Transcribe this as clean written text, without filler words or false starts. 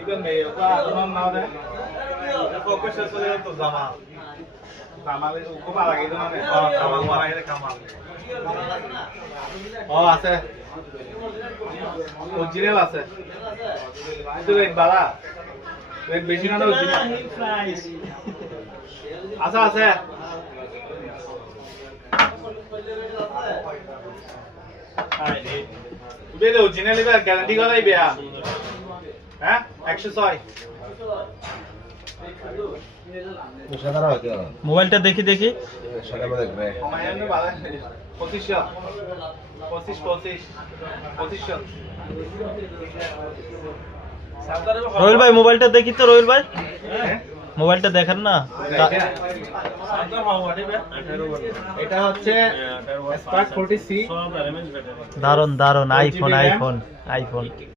Iban may apa mau deh? Fokus sesuatu itu Zamal. Zamal itu Kamal lagi itu mana? Oh, Kamal warna ini Kamal. Oh, আছে। Original আছে। itu red bala। red বেশি না original। আছে। উঠে দে original এবার guarantee করাই বেয়া। হ্যাঁ 106 মোবাইলটা দেখি দেখি কমায়ানো বালা 25 রোহিল ভাই মোবাইলটা দেখি তো রোহিল ভাই মোবাইলটা দেখেন না এটা হচ্ছে স্পার্ক 40C দারুন দারুন আইফোন